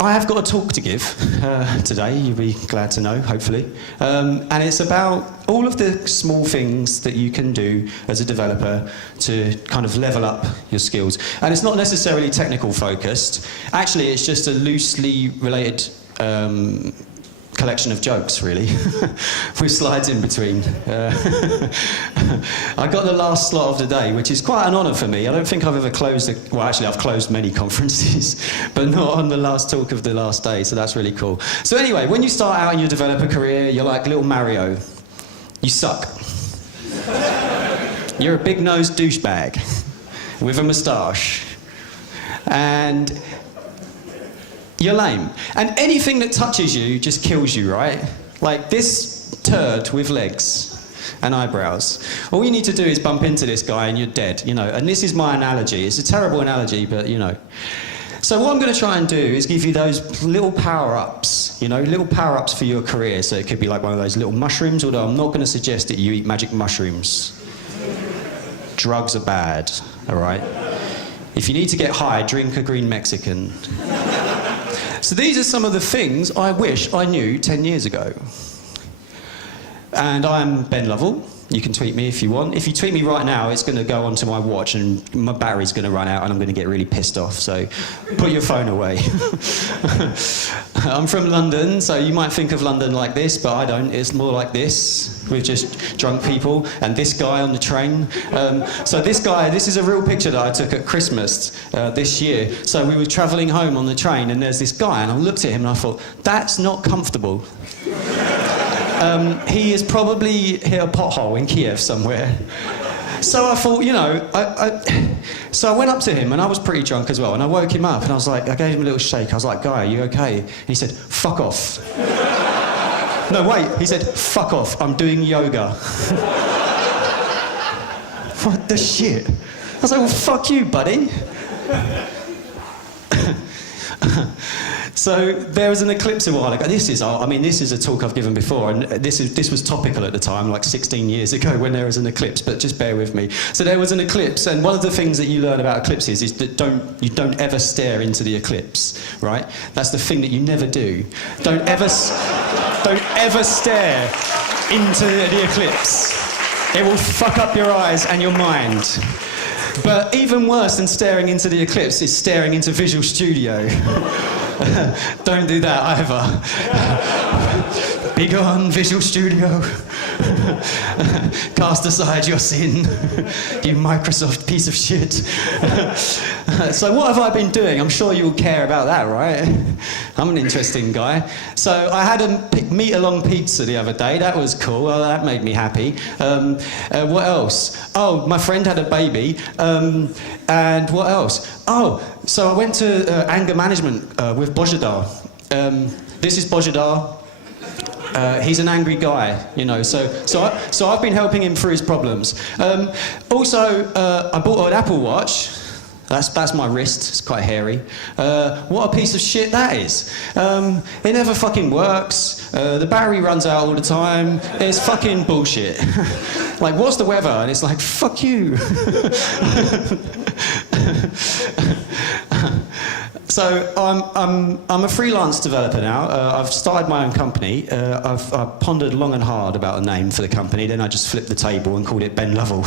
I have got a talk to give today, you'll be glad to know, hopefully. And it's about all of the small things that you can do as a developer to kind of level up your skills. And it's not necessarily technical focused. Actually, it's just a loosely related collection of jokes, really, with slides in between. I got the last slot of the day, which is quite an honour for me. I don't think I've ever closed well, actually, I've closed many conferences, but not on the last talk of the last day, so that's really cool. So anyway, when you start out in your developer career, you're like little Mario. You suck. You're a big-nosed douchebag with a moustache. And you're lame. And anything that touches you just kills you, right? Like this turd with legs and eyebrows. All you need to do is bump into this guy and you're dead, you know. And this is my analogy. It's a terrible analogy, but you know. So what I'm going to try and do is give you those little power-ups, you know, little power-ups for your career. So it could be like one of those little mushrooms, although I'm not going to suggest that you eat magic mushrooms. Drugs are bad, all right? If you need to get high, drink a green Mexican. So these are some of the things I wish I knew 10 years ago. And I'm Ben Lovell. You can tweet me if you want. If you tweet me right now, it's going to go onto my watch and my battery's going to run out and I'm going to get really pissed off. So put your phone away. I'm from London, so you might think of London like this, but I don't. It's more like this, with just drunk people and this guy on the train. So this guy, this is a real picture that I took at Christmas this year. So we were travelling home on the train and there's this guy and I looked at him and I thought, that's not comfortable. He has probably hit a pothole in Kiev somewhere. So I thought, you know, so I went up to him and I was pretty drunk as well and I woke him up and I was like, I gave him a little shake. I was like, guy, are you okay? And he said, fuck off. No, wait, he said, fuck off, I'm doing yoga. What the shit? I was like, well, fuck you, buddy. So there was an eclipse a while ago. This is a talk I've given before, and this was topical at the time, like 16 years ago, when there was an eclipse. But just bear with me. So there was an eclipse, and one of the things that you learn about eclipses is that you don't ever stare into the eclipse, right? That's the thing that you never do. Don't ever stare into the eclipse. It will fuck up your eyes and your mind. But even worse than staring into the eclipse is staring into Visual Studio. Don't do that either. Big on Visual Studio. Cast aside your sin, you Microsoft piece of shit. So what have I been doing? I'm sure you'll care about that, right? I'm an interesting guy. So I had a meat-along pizza the other day. That was cool. Well, that made me happy. What else? Oh, my friend had a baby. And what else? Oh, so I went to anger management with Bojidar. This is Bojidar. He's an angry guy, you know, so I've been helping him through his problems. Also, I bought an Apple Watch. That's my wrist, it's quite hairy. What a piece of shit that is. It never fucking works. The battery runs out all the time. It's fucking bullshit. Like, what's the weather? And it's like, fuck you. So I'm a freelance developer now. I've started my own company. I've pondered long and hard about a name for the company. Then I just flipped the table and called it Ben Lovell.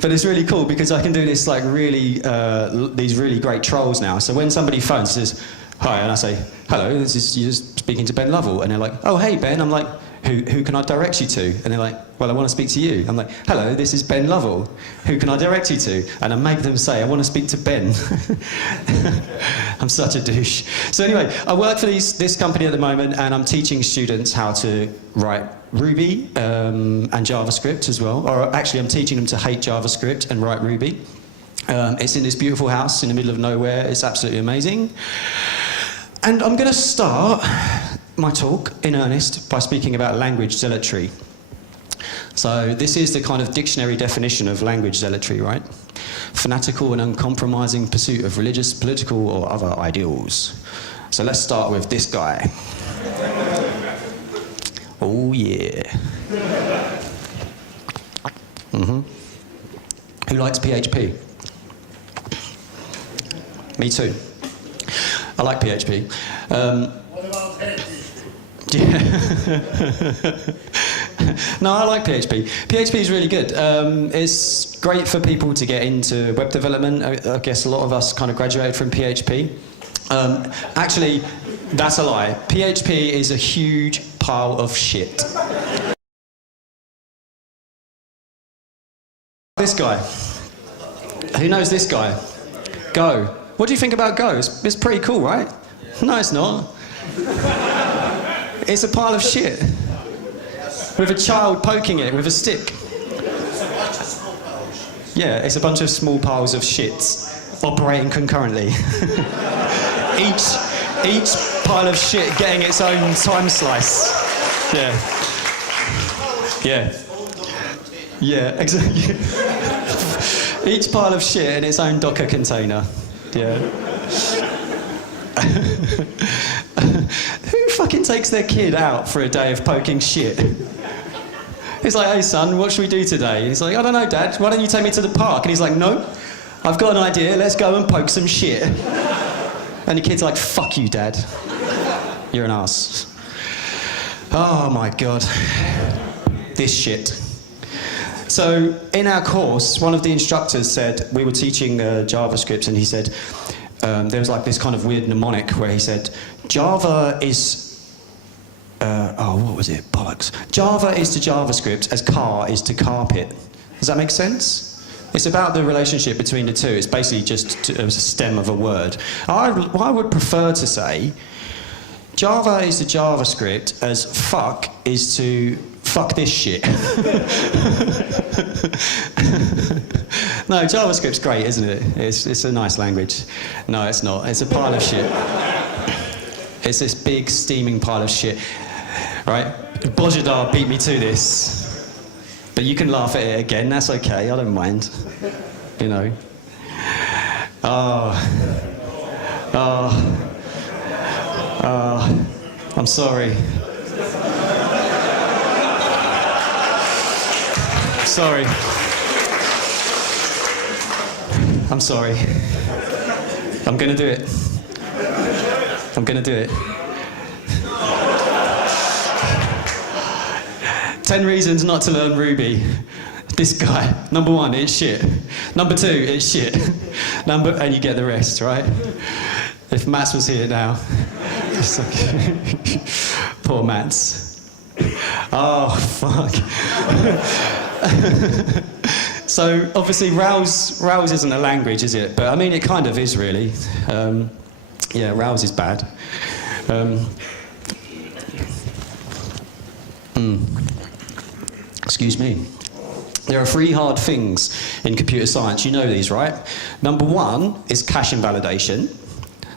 But it's really cool because I can do this like these really great trolls now. So when somebody phones and says, hi, and I say, hello, you're speaking to Ben Lovell. And they're like, oh, hey, Ben. I'm like, who can I direct you to? And they're like, well, I want to speak to you. I'm like, hello, this is Ben Lovell. Who can I direct you to? And I make them say, I want to speak to Ben. I'm such a douche. So anyway, I work for this company at the moment, and I'm teaching students how to write Ruby and JavaScript as well. Or actually, I'm teaching them to hate JavaScript and write Ruby. It's in this beautiful house in the middle of nowhere. It's absolutely amazing. And I'm going to start my talk in earnest by speaking about language zealotry. So this is the kind of dictionary definition of language zealotry, right? Fanatical and uncompromising pursuit of religious, political, or other ideals. So let's start with this guy. Oh yeah. Mm-hmm. Who likes PHP? Me too. I like PHP. What about head? Yeah. No, I like PHP. PHP is really good. It's great for people to get into web development. I guess a lot of us kind of graduated from PHP. Actually, that's a lie. PHP is a huge pile of shit. This guy. Who knows this guy? Go. What do you think about Go? It's pretty cool, right? No, it's not. It's a pile of shit. With a child poking it with a stick. Yeah, it's a bunch of small piles of shits operating concurrently. each pile of shit getting its own time slice. Yeah. Yeah. Yeah, exactly. Each pile of shit in its own Docker container. Yeah. Who fucking takes their kid out for a day of poking shit? He's like, hey son, what should we do today? He's like, I don't know, Dad, why don't you take me to the park? And he's like, no, I've got an idea, let's go and poke some shit. And the kid's like, fuck you, Dad. You're an arse. Oh my God. This shit. So in our course, one of the instructors said, we were teaching JavaScript, and he said, there was like this kind of weird mnemonic where he said, Java is, what was it? Bollocks. Java is to JavaScript as car is to carpet. Does that make sense? It's about the relationship between the two. It's basically just a stem of a word. I would prefer to say, Java is to JavaScript as fuck is to fuck this shit. No, JavaScript's great, isn't it? It's a nice language. No, it's not. It's a pile of shit. It's this big, steaming pile of shit. Right? Bojidar beat me to this. But you can laugh at it again, that's okay, I don't mind. You know. I'm sorry. Sorry. I'm sorry. I'm gonna do it. I'm gonna do it. 10 reasons not to learn Ruby. This guy. Number 1, it's shit. Number 2, it's shit. And you get the rest, right? If Mats was here now. Poor Mats. Oh, fuck. So, obviously, Rails isn't a language, is it? But, I mean, it kind of is, really. Yeah, Rails is bad. Excuse me. There are 3 hard things in computer science. You know these, right? Number 1 is cache invalidation.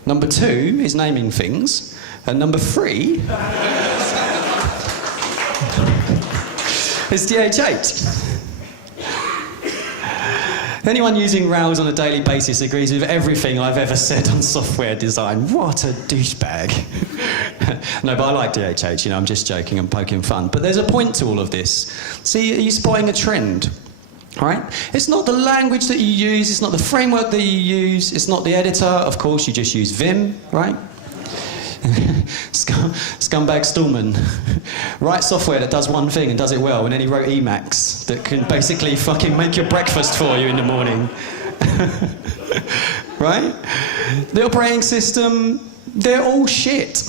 Number 2 is naming things. And number 3 is DHH. Anyone using Rails on a daily basis agrees with everything I've ever said on software design. What a douchebag. No, but I like DHH, you know, I'm just joking, I'm poking fun. But there's a point to all of this. See, are you spotting a trend? Right? It's not the language that you use, it's not the framework that you use, it's not the editor. Of course, you just use Vim, right? Scumbag Stallman. Write software that does one thing and does it well, and then he wrote Emacs that can basically fucking make your breakfast for you in the morning. Right? The operating system, they're all shit.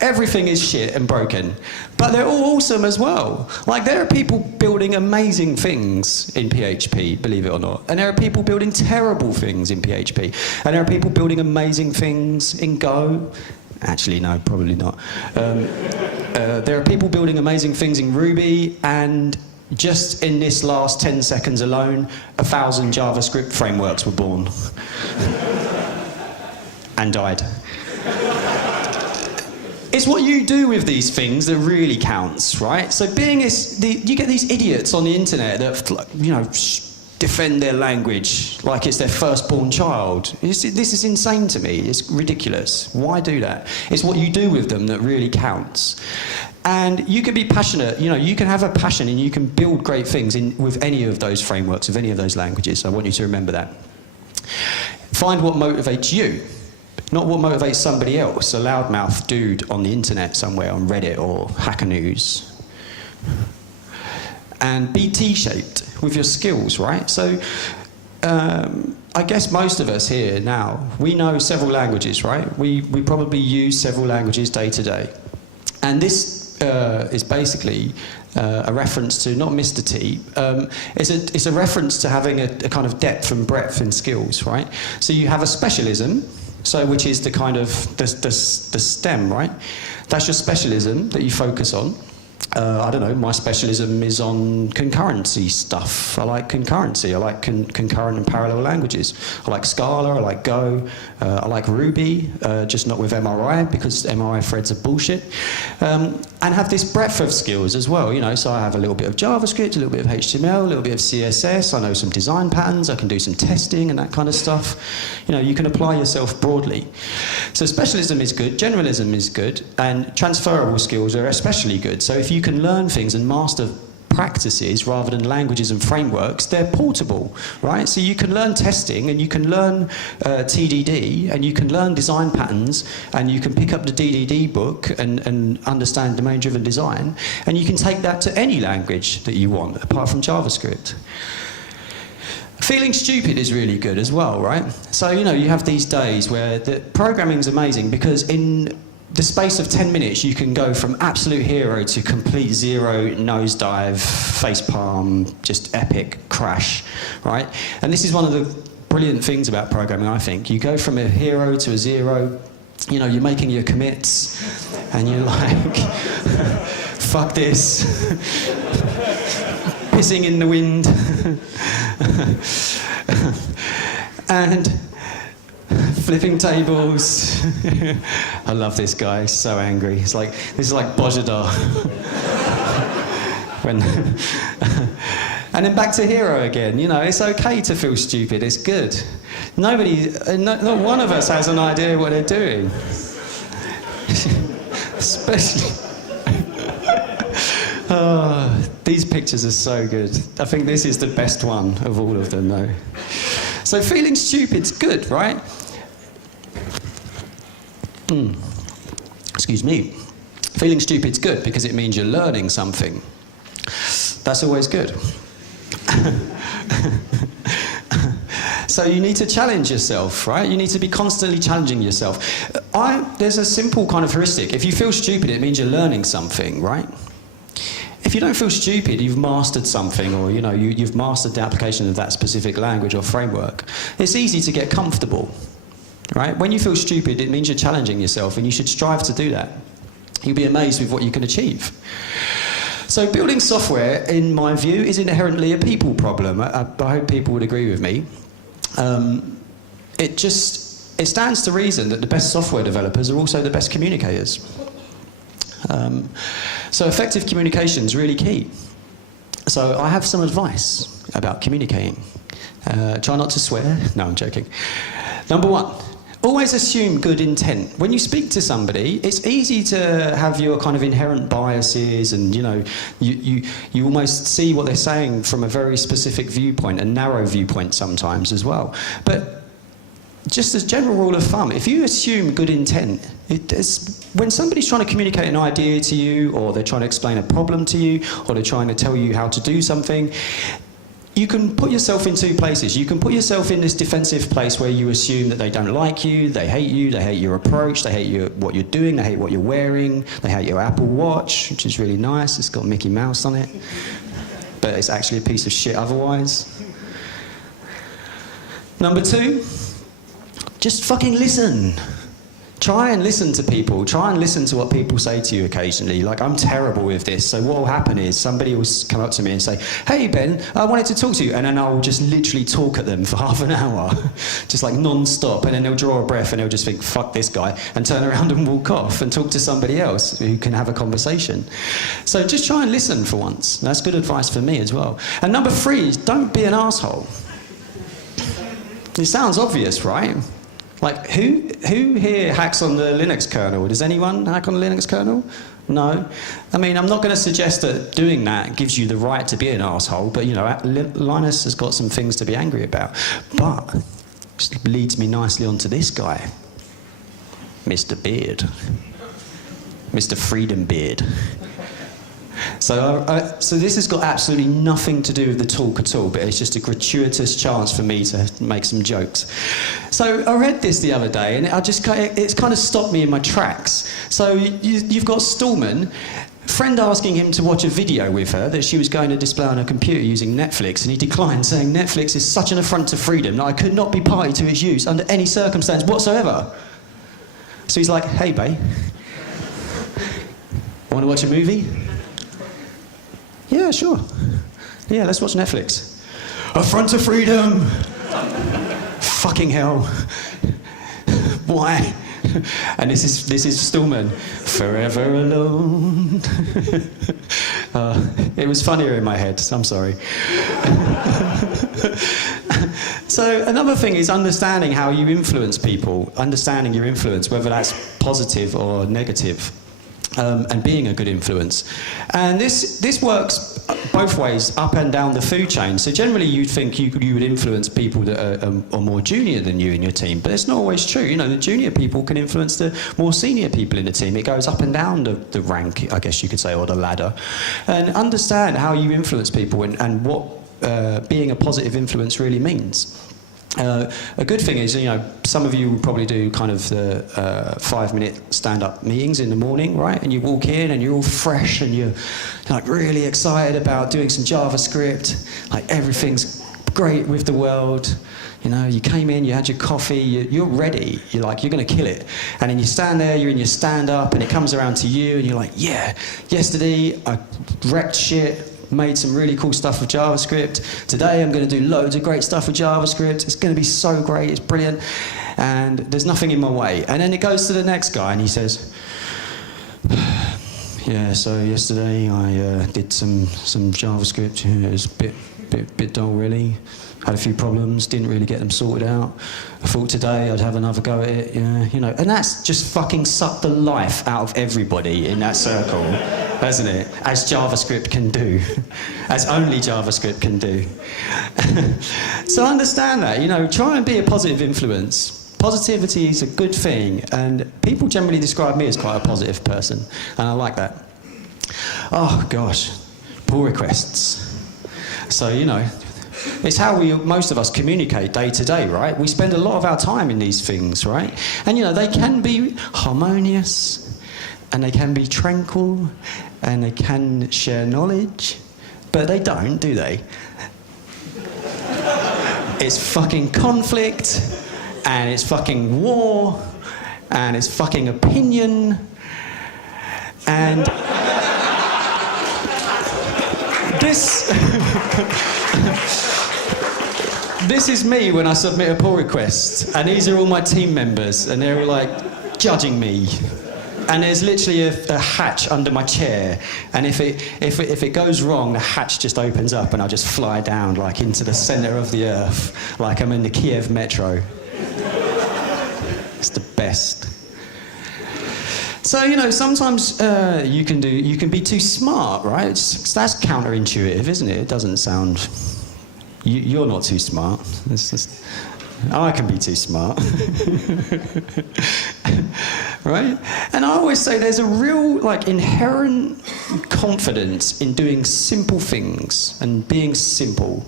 Everything is shit and broken. But they're all awesome as well. Like, there are people building amazing things in PHP, believe it or not. And there are people building terrible things in PHP. And there are people building amazing things in Go. Actually, no, probably not. There are people building amazing things in Ruby, and just in this last 10 seconds alone, 1,000 JavaScript frameworks were born. And died. It's what you do with these things that really counts, right? So you get these idiots on the internet that, you know, defend their language like it's their firstborn child. This is insane to me. It's ridiculous. Why do that? It's what you do with them that really counts. And you can be passionate, you know, you can have a passion and you can build great things with any of those frameworks, with any of those languages. I want you to remember that. Find what motivates you. not what motivates somebody else, a loudmouth dude on the internet somewhere, on Reddit or Hacker News. And be T-shaped with your skills, right? So I guess most of us here now, we know several languages, right? We probably use several languages day to day. And this is basically a reference to, not Mr. T, it's a reference to having a kind of depth and breadth in skills, right? So you have a specialism, so which is the kind of, the STEM, right? That's your specialism that you focus on. I don't know, my specialism is on concurrency stuff. I like concurrency. I like concurrent and parallel languages. I like Scala, I like Go, I like Ruby, just not with MRI, because MRI threads are bullshit. And have this breadth of skills as well, you know, so I have a little bit of JavaScript, a little bit of HTML, a little bit of CSS, I know some design patterns, I can do some testing and that kind of stuff. You know, you can apply yourself broadly. So specialism is good, generalism is good, and transferable skills are especially good. So if you can learn things and master practices rather than languages and frameworks, they're portable, right? So you can learn testing and you can learn TDD and you can learn design patterns and you can pick up the DDD book and understand domain-driven design, and you can take that to any language that you want apart from JavaScript. Feeling stupid is really good as well, right? So, you know, you have these days where the programming's amazing because in the space of 10 minutes, you can go from absolute hero to complete zero, nosedive, facepalm, just epic crash, right? And this is one of the brilliant things about programming, I think. You go from a hero to a zero, you know, you're making your commits, and you're like, fuck this, pissing in the wind, and flipping tables. I love this guy, he's so angry. This is like Bojadar. And then back to hero again. You know, it's okay to feel stupid, it's good. Not one of us has an idea what they're doing. Especially... Oh, these pictures are so good. I think this is the best one of all of them, though. So feeling stupid's good, right? Excuse me. Feeling stupid's good because it means you're learning something. That's always good. So you need to challenge yourself, right? You need to be constantly challenging yourself. There's a simple kind of heuristic. If you feel stupid, it means you're learning something, right? If you don't feel stupid, you've mastered something, or you know, you've mastered the application of that specific language or framework. It's easy to get comfortable, right? When you feel stupid, it means you're challenging yourself, and you should strive to do that. You'll be amazed with what you can achieve. So building software, in my view, is inherently a people problem. I hope people would agree with me. It stands to reason that the best software developers are also the best communicators. So effective communication is really key. So I have some advice about communicating. Try not to swear. No, I'm joking. Number one, always assume good intent. When you speak to somebody, it's easy to have your kind of inherent biases, and you know, you almost see what they're saying from a very specific viewpoint, a narrow viewpoint sometimes as well. But just as a general rule of thumb, if you assume good intent, when somebody's trying to communicate an idea to you, or they're trying to explain a problem to you, or they're trying to tell you how to do something, you can put yourself in two places. You can put yourself in this defensive place where you assume that they don't like you, they hate your approach, they hate what you're doing, they hate what you're wearing, they hate your Apple Watch, which is really nice, it's got Mickey Mouse on it, but it's actually a piece of shit otherwise. Number two, just fucking listen. Try and listen to people. Try and listen to what people say to you occasionally. Like, I'm terrible with this, so what will happen is somebody will come up to me and say, hey Ben, I wanted to talk to you, and then I'll just literally talk at them for half an hour, just like non-stop, and then they'll draw a breath and they'll just think, fuck this guy, and turn around and walk off and talk to somebody else who can have a conversation. So just try and listen for once. That's good advice for me as well. And number three is don't be an asshole. It sounds obvious, right? Like, who here hacks on the Linux kernel? Does anyone hack on the Linux kernel? No? I mean, I'm not going to suggest that doing that gives you the right to be an asshole, but, you know, Linus has got some things to be angry about. But, which leads me nicely onto this guy. Mr. Beard. Mr. Freedom Beard. So this has got absolutely nothing to do with the talk at all, but it's just a gratuitous chance for me to make some jokes. So I read this the other day, and it's kind of stopped me in my tracks. So you've got Stallman, friend asking him to watch a video with her that she was going to display on her computer using Netflix, and he declined, saying Netflix is such an affront to freedom that I could not be party to its use under any circumstance whatsoever. So he's like, hey, babe, want to watch a movie? Yeah, sure. Yeah, let's watch Netflix. Affront to freedom! Fucking hell. Why? And this is Stallman. Forever alone. It was funnier in my head, I'm sorry. So another thing is understanding how you influence people, understanding your influence, whether that's positive or negative. And being a good influence. And this works both ways, up and down the food chain. So generally you'd think you would influence people that are more junior than you in your team, but it's not always true. You know, the junior people can influence the more senior people in the team. It goes up and down the rank, I guess you could say, or the ladder. And understand how you influence people and what being a positive influence really means. A good thing is, you know, some of you will probably do kind of the 5-minute stand-up meetings in the morning, right? And you walk in and you're all fresh and you're like really excited about doing some JavaScript, like everything's great with the world. You know, you came in, you had your coffee, you're ready. You're like, you're going to kill it. And then you stand there, you're in your stand-up, and it comes around to you, and you're like, yeah, yesterday I wrecked shit, made some really cool stuff with JavaScript. Today I'm going to do loads of great stuff with JavaScript. It's going to be so great, it's brilliant. And there's nothing in my way. And then it goes to the next guy, and he says, yeah, so yesterday I did some JavaScript. Yeah, it was a bit dull, really. Had a few problems, didn't really get them sorted out. I thought today I'd have another go at it, yeah, you know. And that's just fucking sucked the life out of everybody in that circle, hasn't it? As JavaScript can do. As only JavaScript can do. So understand that, you know, try and be a positive influence. Positivity is a good thing, and people generally describe me as quite a positive person, and I like that. Oh, gosh. Pull requests. So, you know, it's how most of us communicate day to day, right? We spend a lot of our time in these things, right? And, you know, they can be harmonious, and they can be tranquil, and they can share knowledge, but they don't, do they? It's fucking conflict, and it's fucking war, and it's fucking opinion, and this is me when I submit a pull request, and these are all my team members, and they're all like judging me. And there's literally a hatch under my chair, and if it goes wrong, the hatch just opens up, and I just fly down like into the centre of the earth, like I'm in the Kiev metro. It's the best. So, you know, sometimes you can be too smart, right? That's counterintuitive, isn't it? It doesn't sound. You're not too smart. I can be too smart. Right? And I always say there's a real, like, inherent confidence in doing simple things and being simple.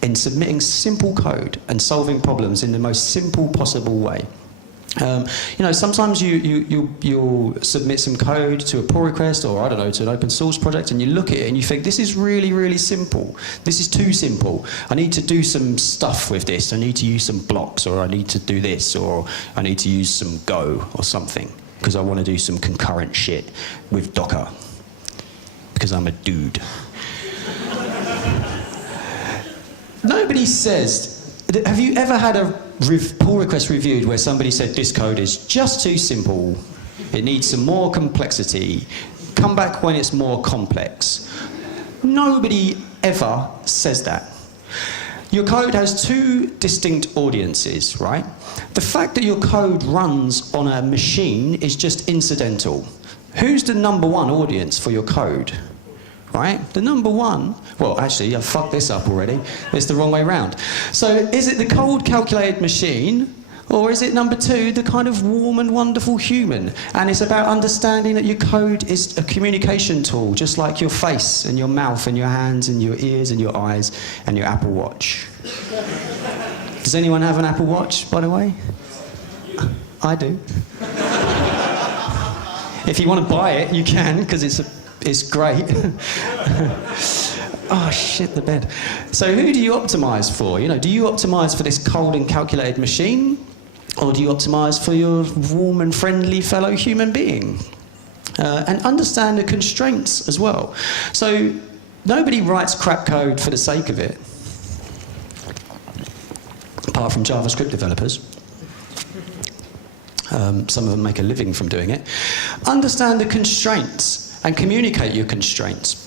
In submitting simple code and solving problems in the most simple possible way. You know, sometimes you'll submit some code to a pull request, or I don't know, to an open source project, and you look at it and you think, this is really, really simple. This is too simple. I need to do some stuff with this. I need to use some blocks, or I need to do this, or I need to use some Go or something, because I want to do some concurrent shit with Docker, because I'm a dude. Nobody says, have you ever had a pull request reviewed where somebody said this code is just too simple, it needs some more complexity, come back when it's more complex? Nobody ever says that. Your code has two distinct audiences, right? The fact that your code runs on a machine is just incidental. Who's the number one audience for your code? Right? The number one, well, actually, I fucked this up already. It's the wrong way round. So is it the cold calculated machine, Or is it number 2, the kind of warm and wonderful human? And it's about understanding that your code is a communication tool, just like your face and your mouth and your hands and your ears and your eyes and your Apple Watch. Does anyone have an Apple Watch, by the way? I do. If you want to buy it, you can, because it's great. Oh, shit, the bed. So who do you optimise for? You know, do you optimise for this cold and calculated machine? Or do you optimise for your warm and friendly fellow human being? And understand the constraints as well. So nobody writes crap code for the sake of it, apart from JavaScript developers. Some of them make a living from doing it. Understand the constraints and communicate your constraints.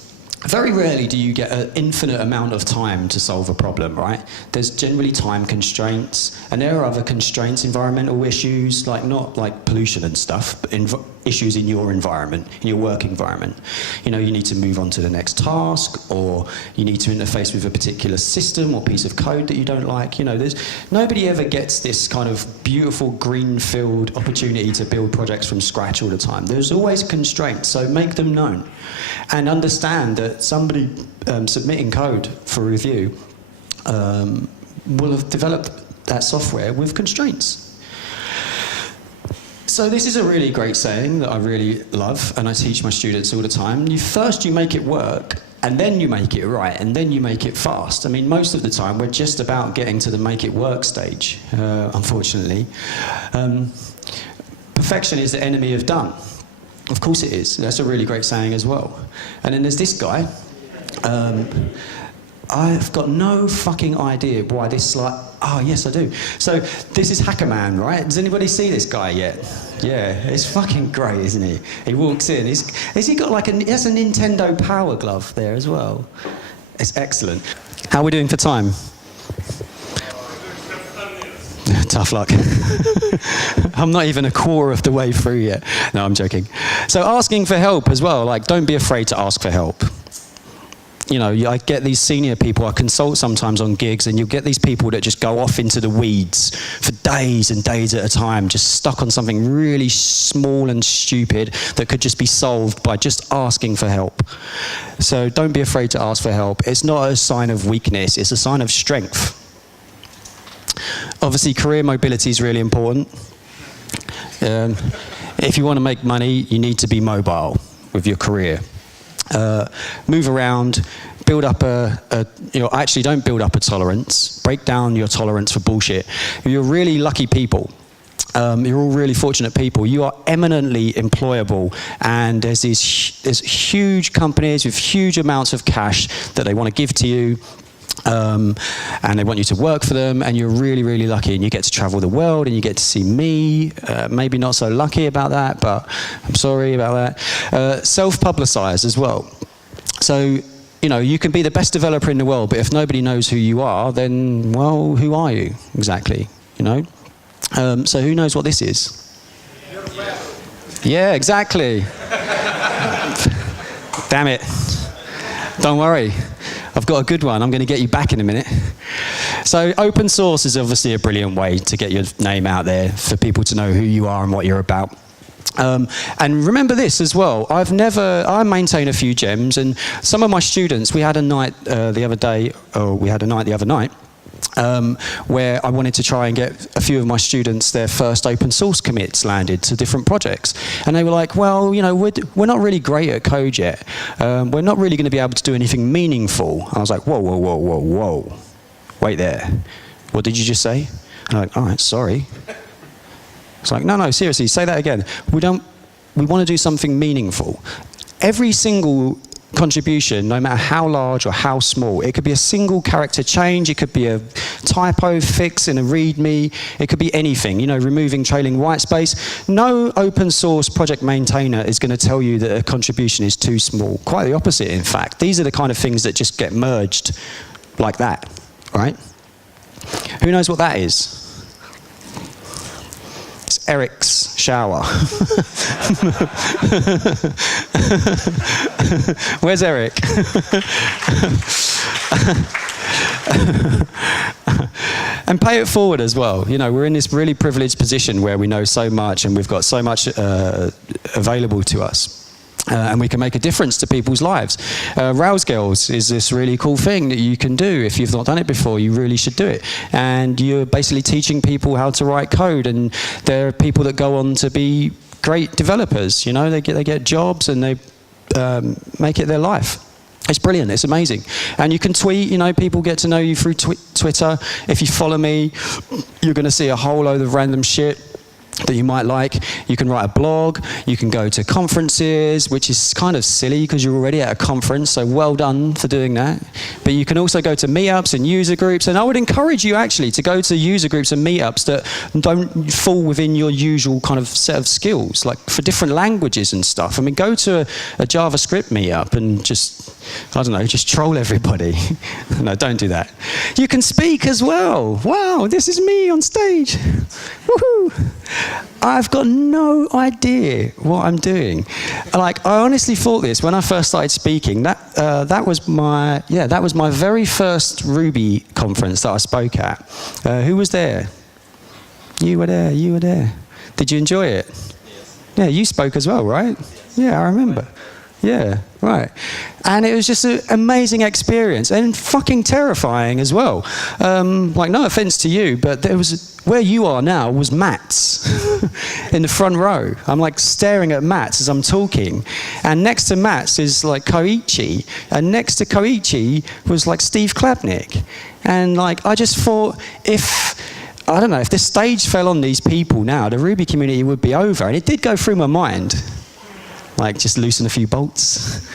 Very rarely do you get an infinite amount of time to solve a problem, right? There's generally time constraints, and there are other constraints, environmental issues, not like pollution and stuff, but issues in your environment, in your work environment. You know, you need to move on to the next task, or you need to interface with a particular system or piece of code that you don't like. You know, nobody ever gets this kind of beautiful greenfield opportunity to build projects from scratch all the time. There's always constraints, so make them known. And understand that somebody submitting code for review will have developed that software with constraints. So this is a really great saying that I really love, and I teach my students all the time. First you make it work, and then you make it right, and then you make it fast. I mean, most of the time we're just about getting to the make it work stage, unfortunately. Perfection is the enemy of done. Of course it is. That's a really great saying as well. And then there's this guy. I've got no fucking idea why this oh yes I do. So this is Hacker Man, right? Does anybody see this guy yet? Yeah, it's fucking great, isn't he? He walks in, has he got he has a Nintendo Power Glove there as well. It's excellent. How are we doing for time? Tough luck. I'm not even a quarter of the way through yet. No, I'm joking. So asking for help as well, don't be afraid to ask for help. You know, I get these senior people, I consult sometimes on gigs, and you'll get these people that just go off into the weeds for days and days at a time, just stuck on something really small and stupid that could just be solved by just asking for help. So don't be afraid to ask for help. It's not a sign of weakness, it's a sign of strength. Obviously, career mobility is really important. If you want to make money, you need to be mobile with your career. Move around, build up actually don't build up a tolerance. Break down your tolerance for bullshit. You're really lucky people. You're all really fortunate people. You are eminently employable, and there's huge companies with huge amounts of cash that they want to give to you. And they want you to work for them, and you're really, really lucky, and you get to travel the world, and you get to see me. Maybe not so lucky about that, but I'm sorry about that. Self-publicize as well. So, you know, you can be the best developer in the world, but if nobody knows who you are, then, well, who are you exactly, you know? So who knows what this is? Yeah, exactly. Damn it. Don't worry. I've got a good one. I'm going to get you back in a minute. So open source is obviously a brilliant way to get your name out there for people to know who you are and what you're about. And remember this as well. I maintain a few gems, and some of my students, we had a night the other night, where I wanted to try and get a few of my students their first open source commits landed to different projects. And they were like, well, you know, we're not really great at code yet. We're not really going to be able to do anything meaningful. And I was like, whoa, whoa, whoa, whoa, whoa. Wait there. What did you just say? And I'm like, all right, sorry. It's like, no, seriously, say that again. We want to do something meaningful. Every single contribution, no matter how large or how small, it could be a single character change, it could be a typo fix in a README, it could be anything, you know, removing trailing white space. No open source project maintainer is going to tell you that a contribution is too small. Quite the opposite, in fact. These are the kind of things that just get merged like that, right? Who knows what that is? It's Eric's shower. Where's Eric? And pay it forward as well. You know, we're in this really privileged position where we know so much and we've got so much available to us. And we can make a difference to people's lives. Rouse Girls is this really cool thing that you can do. If you've not done it before, you really should do it. And you're basically teaching people how to write code. And there are people that go on to be great developers. You know, they get jobs and they make it their life. It's brilliant. It's amazing. And you can tweet. You know, people get to know you through Twitter. If you follow me, you're going to see a whole load of random shit that you might like. You can write a blog, you can go to conferences, which is kind of silly because you're already at a conference, so well done for doing that. But you can also go to meetups and user groups, and I would encourage you actually to go to user groups and meetups that don't fall within your usual kind of set of skills, like for different languages and stuff. I mean, go to a JavaScript meetup and just, I don't know, just troll everybody. No, don't do that. You can speak as well. Wow, this is me on stage. Woohoo! I've got no idea what I'm doing. Like, I honestly thought this when I first started speaking. That was my very first Ruby conference that I spoke at. Who was there? You were there. You were there. Did you enjoy it? Yes. Yeah, you spoke as well, right? Yes. Yeah, I remember. Yeah, right. And it was just an amazing experience and fucking terrifying as well. Like, no offense to you, but there was, where you are now was Matt's in the front row. I'm like staring at Matt's as I'm talking. And next to Matt's is like Koichi. And next to Koichi was like Steve Klapnick. And like, I just thought I don't know, if the stage fell on these people now, the Ruby community would be over. And it did go through my mind. Like, just loosen a few bolts.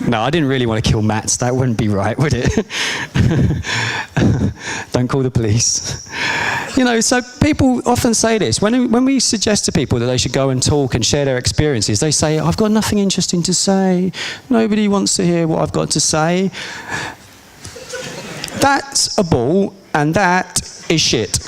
No, I didn't really want to kill Mats. That wouldn't be right, would it? Don't call the police. You know, so people often say this. When we suggest to people that they should go and talk and share their experiences, they say, I've got nothing interesting to say. Nobody wants to hear what I've got to say. That's a ball, and that is shit.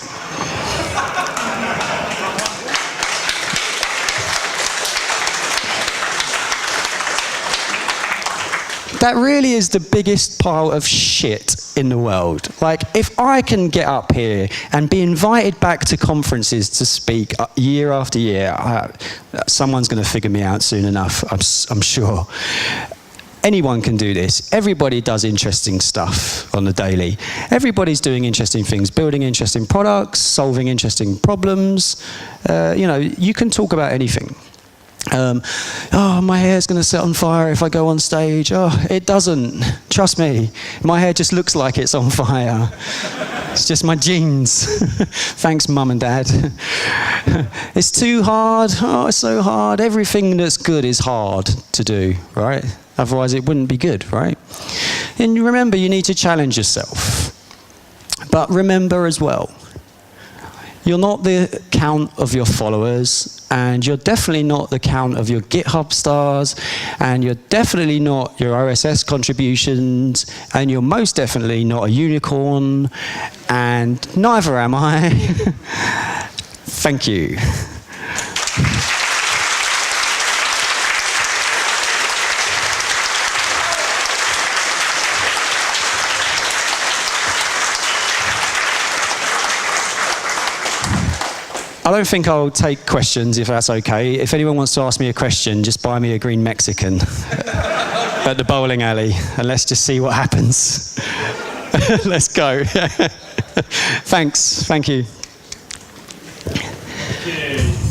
That really is the biggest pile of shit in the world. Like, if I can get up here and be invited back to conferences to speak year after year, someone's going to figure me out soon enough, I'm sure. Anyone can do this. Everybody does interesting stuff on the daily. Everybody's doing interesting things, building interesting products, solving interesting problems. You know, you can talk about anything. Oh, my hair's going to set on fire if I go on stage. Oh, it doesn't. Trust me. My hair just looks like it's on fire. It's just my genes. Thanks, Mum and Dad. It's too hard. Oh, it's so hard. Everything that's good is hard to do, right? Otherwise, it wouldn't be good, right? And remember, you need to challenge yourself. But remember as well, you're not the count of your followers, and you're definitely not the count of your GitHub stars, and you're definitely not your RSS contributions, and you're most definitely not a unicorn, and neither am I. Thank you. I don't think I'll take questions, if that's okay. If anyone wants to ask me a question, just buy me a green Mexican at the bowling alley, and let's just see what happens. Let's go. Thanks. Thank you. Okay.